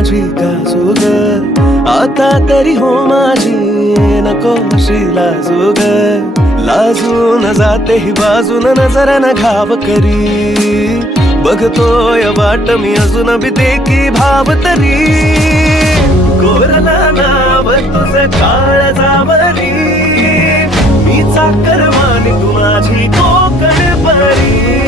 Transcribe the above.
माझी काजू ग, आता तरी हो माझी, नको अशी लाजू ग. लाजून जाते ही बाजून नजर न घाव करी, बघतोय वाट मी अजून भीते की भाव तरी. कोरला नाव तुझं काळ जावरी, मी चाकर मानी तू माझी कोकण परी.